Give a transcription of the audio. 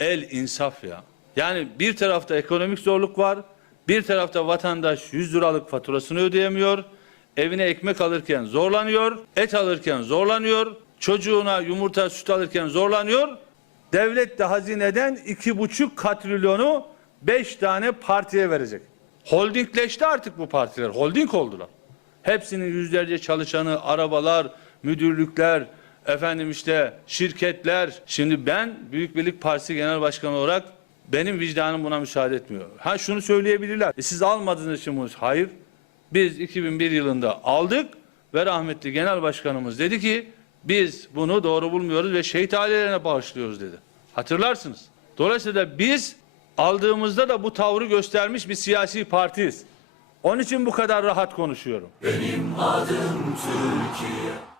el insaf ya. Yani bir tarafta ekonomik zorluk var, bir tarafta vatandaş 100 liralık faturasını ödeyemiyor, evine ekmek alırken zorlanıyor, et alırken zorlanıyor, çocuğuna yumurta süt alırken zorlanıyor. Devlet de hazineden iki buçuk katrilyonu beş tane partiye verecek. Holdingleşti artık bu partiler. Holding oldular. Hepsinin yüzlerce çalışanı, arabalar, müdürlükler, efendim işte şirketler. Şimdi ben Büyük Birlik Partisi Genel Başkanı olarak benim vicdanım buna müsaade etmiyor. Ha şunu söyleyebilirler. E siz almadığınız için bunu. Hayır. Biz 2001 yılında aldık ve rahmetli genel başkanımız dedi ki biz bunu doğru bulmuyoruz ve şehit ailelerine bağışlıyoruz dedi. Hatırlarsınız. Dolayısıyla biz aldığımızda da bu tavrı göstermiş bir siyasi partiyiz. Onun için bu kadar rahat konuşuyorum. Benim adım Türkiye